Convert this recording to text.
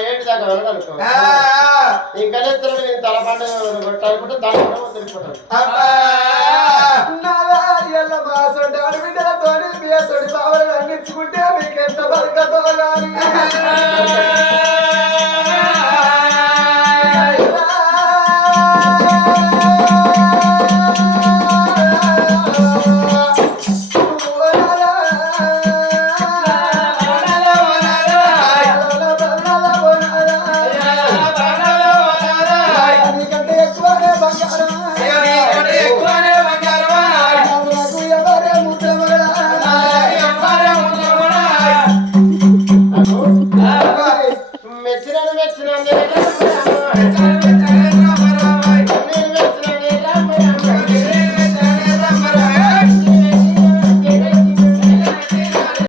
ఏంటి దాకా వెళ్ళడానికి ఇంకా నేను తల పండుగ కొట్టాలనుకుంటే దాని తెలిసిపోతాను బిడ్డలతో బియ్యతోడి బావలు